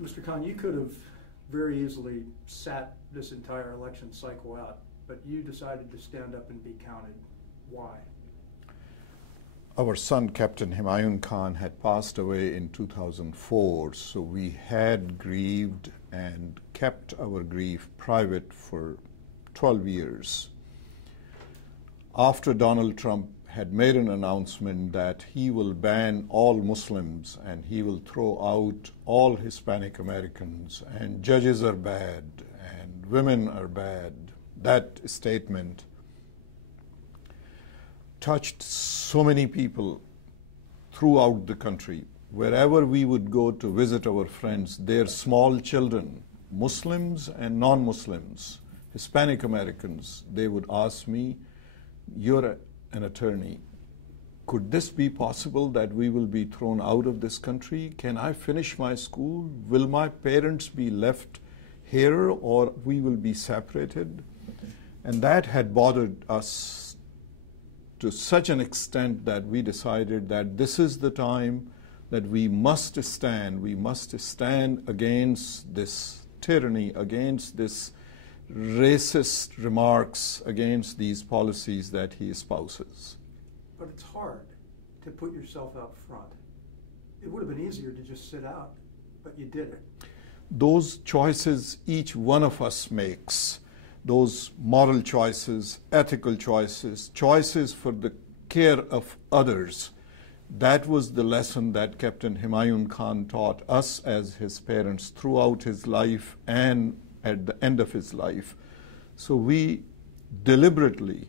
Mr. Khan, you could have very easily sat this entire election cycle out, but you decided to stand up and be counted. Why? Our son, Captain Khizr Khan, had passed away in 2004, so we had grieved and kept our grief private for 12 years. After Donald Trump had made an announcement that he will ban all Muslims and he will throw out all Hispanic Americans and judges are bad and women are bad, that statement touched so many people throughout the country. Wherever we would go to visit our friends, their small children, Muslims and non-Muslims, Hispanic Americans, they would ask me, "You're an attorney. Could this be possible that we will be thrown out of this country? Can I finish my school? Will my parents be left here or we will be separated?" And that had bothered us to such an extent that we decided that this is the time that we must stand against this tyranny, against this racist remarks, against these policies that he espouses. But it's hard to put yourself out front. It would have been easier to just sit out, but you did it. Those choices each one of us makes, those moral choices, ethical choices, choices for the care of others, that was the lesson that Captain Khizr Khan taught us as his parents throughout his life and at the end of his life. So we deliberately,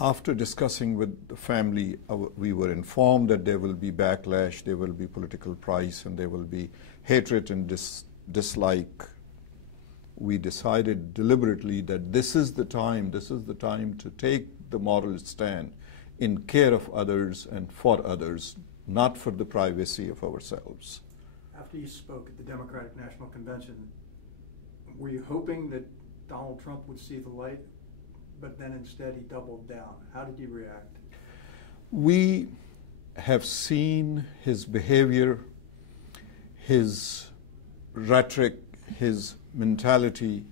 after discussing with the family, we were informed that there will be backlash, there will be political price, and there will be hatred and dislike. We decided deliberately that this is the time to take the moral stand in care of others and for others, not for the privacy of ourselves. After you spoke at the Democratic National Convention, were you hoping that Donald Trump would see the light, but then instead he doubled down? How did you react? We have seen his behavior, his rhetoric, his mentality,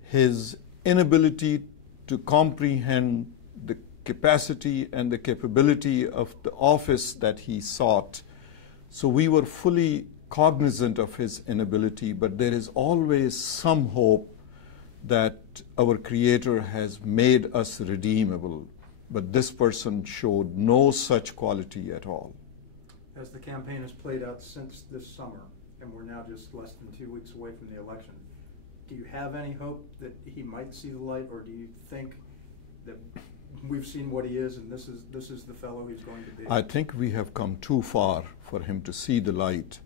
his inability to comprehend the capacity and the capability of the office that he sought. So we were fully cognizant of his inability, but there is always some hope that our Creator has made us redeemable. But this person showed no such quality at all. As the campaign has played out since this summer, and we're now just less than 2 weeks away from the election, do you have any hope that he might see the light, or do you think that we've seen what he is and this is the fellow he's going to be? I think we have come too far for him to see the light.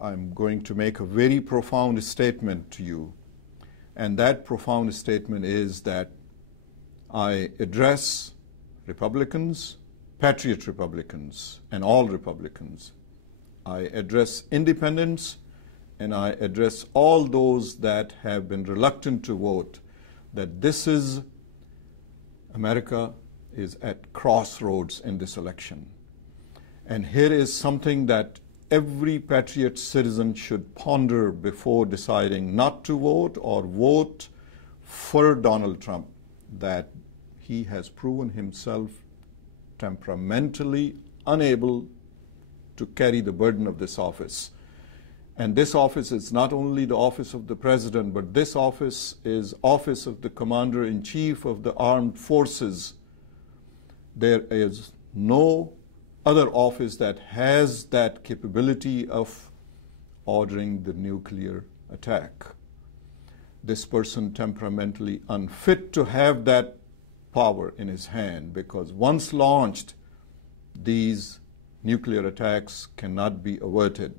I'm going to make a very profound statement to you, and that profound statement is that I address Republicans, patriot Republicans, and all Republicans. I address independents, and I address all those that have been reluctant to vote, that this is, America is at crossroads in this election. And here is something that every patriot citizen should ponder before deciding not to vote or vote for Donald Trump, that he has proven himself temperamentally unable to carry the burden of this office. And this office is not only the office of the president, but this office is office of the commander-in-chief of the armed forces. There is no other office that has that capability of ordering the nuclear attack. This person temperamentally unfit to have that power in his hand, because once launched, these nuclear attacks cannot be averted.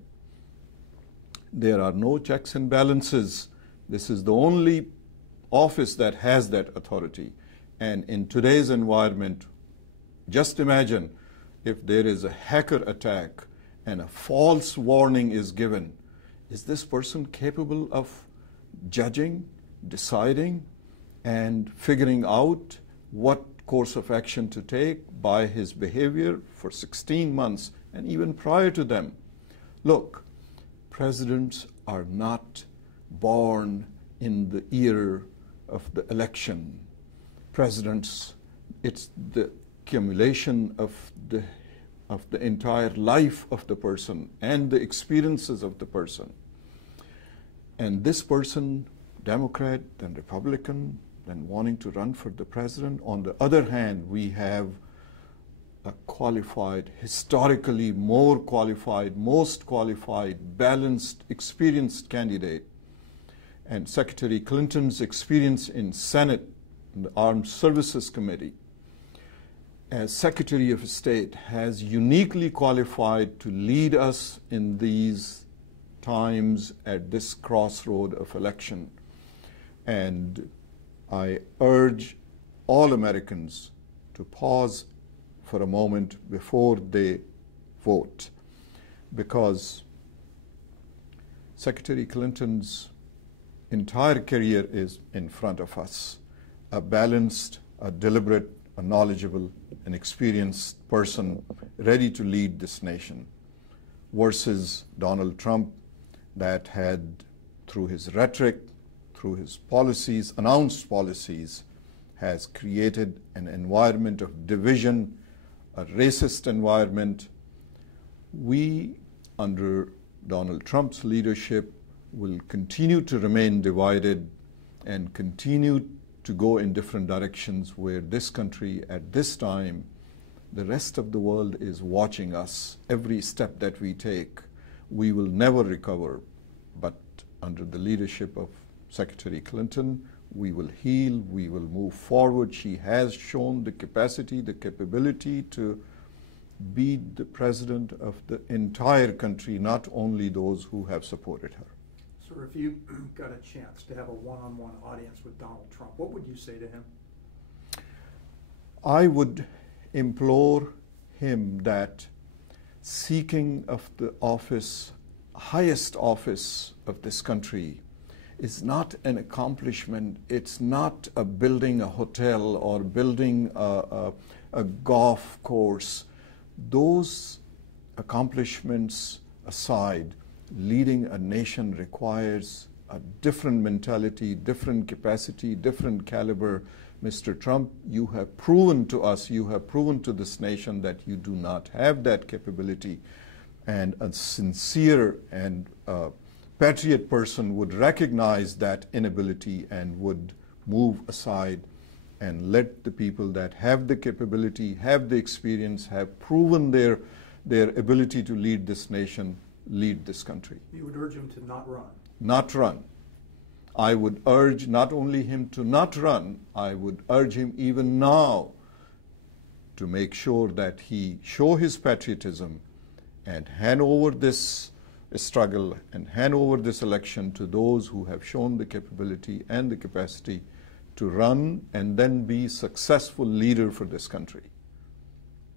There are no checks and balances. This is the only office that has that authority. And in today's environment, just imagine if there is a hacker attack and a false warning is given. Is this person capable of judging, deciding, and figuring out what course of action to take by his behavior for 16 months and even prior to them. Look, presidents are not born in the year of the election. Presidents, it's the accumulation of the entire life of the person and the experiences of the person. And this person, Democrat, then Republican, then wanting to run for the president. On the other hand, we have a qualified, historically more qualified, most qualified, balanced, experienced candidate. And Secretary Clinton's experience in Senate, in the Armed Services Committee, as Secretary of State, has uniquely qualified to lead us in these times at this crossroad of election. And I urge all Americans to pause for a moment before they vote, because Secretary Clinton's entire career is in front of us. A balanced, a deliberate, a knowledgeable, an experienced person ready to lead this nation, versus Donald Trump, that had, through his rhetoric, through his policies, announced policies, has created an environment of division, a racist environment. We, under Donald Trump's leadership, will continue to remain divided and continue to go in different directions, where this country at this time, the rest of the world is watching us. Every step that we take, we will never recover. But under the leadership of Secretary Clinton, we will heal, we will move forward. She has shown the capacity, the capability to be the president of the entire country, not only those who have supported her. So if you got a chance to have a one-on-one audience with Donald Trump, what would you say to him? I would implore him that seeking of the office, highest office of this country, is not an accomplishment. It's not building a hotel or building a golf course. Those accomplishments aside, leading a nation requires a different mentality, different capacity, different caliber. Mr. Trump, you have proven to us, you have proven to this nation that you do not have that capability. And a sincere and patriot person would recognize that inability and would move aside and let the people that have the capability, have the experience, have proven their ability to lead this nation, lead this country. You would urge him to not run? Not run. I would urge not only him to not run, I would urge him even now to make sure that he show his patriotism and hand over this struggle and hand over this election to those who have shown the capability and the capacity to run and then be successful leader for this country.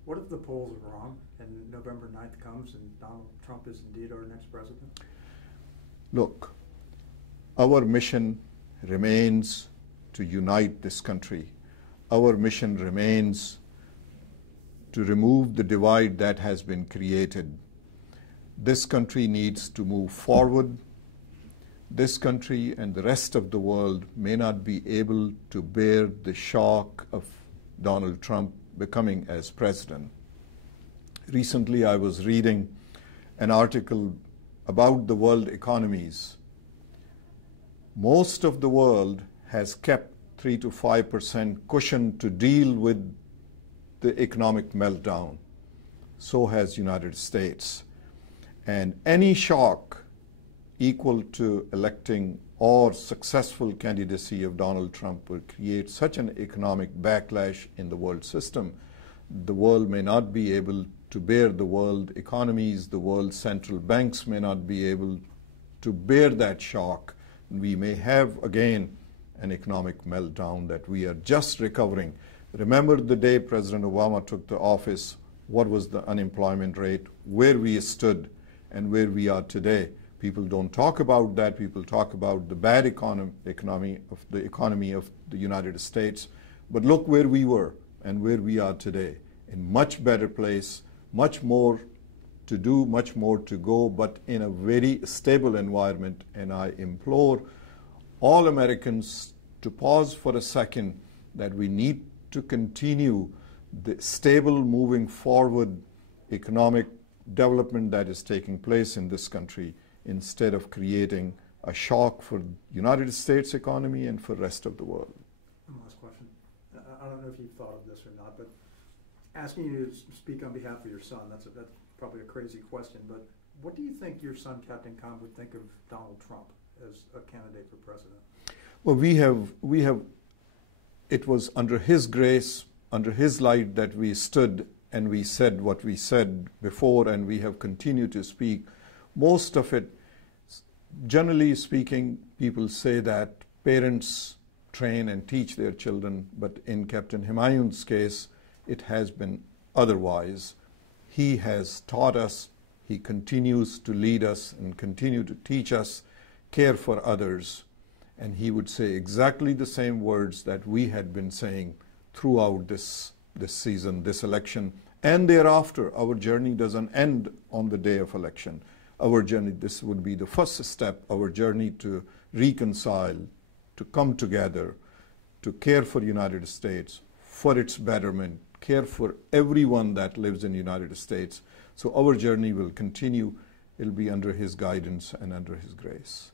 What if the polls are wrong and November 9th comes and Donald Trump is indeed our next president? Look, our mission remains to unite this country. Our mission remains to remove the divide that has been created. This country needs to move forward. This country and the rest of the world may not be able to bear the shock of Donald Trump becoming as president. Recently, I was reading an article about the world economies. Most of the world has kept 3 to 5% cushion to deal with the economic meltdown. So has United States. And any shock equal to electing or successful candidacy of Donald Trump will create such an economic backlash in the world system. The world may not be able to bear, the world economies, the world central banks may not be able to bear that shock. We may have again an economic meltdown that we are just recovering. Remember the day President Obama took the office, what was the unemployment rate, where we stood and where we are today. People don't talk about that. People talk about the bad economy of the United States. But look where we were and where we are today. In much better place, much more to do, much more to go, but in a very stable environment. And I implore all Americans to pause for a second, that we need to continue the stable, moving forward economic development that is taking place in this country, instead of creating a shock for the United States economy and for the rest of the world. One last question. I don't know if you've thought of this or not, but asking you to speak on behalf of your son, that's probably a crazy question, but what do you think your son, Captain Khan, would think of Donald Trump as a candidate for president? Well, we have, it was under his grace, under his light, that we stood and we said what we said before, and we have continued to speak. Most of it, generally speaking, people say that parents train and teach their children, but in Captain Humayun's case, it has been otherwise. He has taught us, he continues to lead us and continue to teach us, care for others, and he would say exactly the same words that we had been saying throughout this season, this election, and thereafter. Our journey doesn't end on the day of election. Our journey, this would be the first step, our journey to reconcile, to come together, to care for the United States, for its betterment, care for everyone that lives in the United States. So our journey will continue. It'll be under his guidance and under his grace.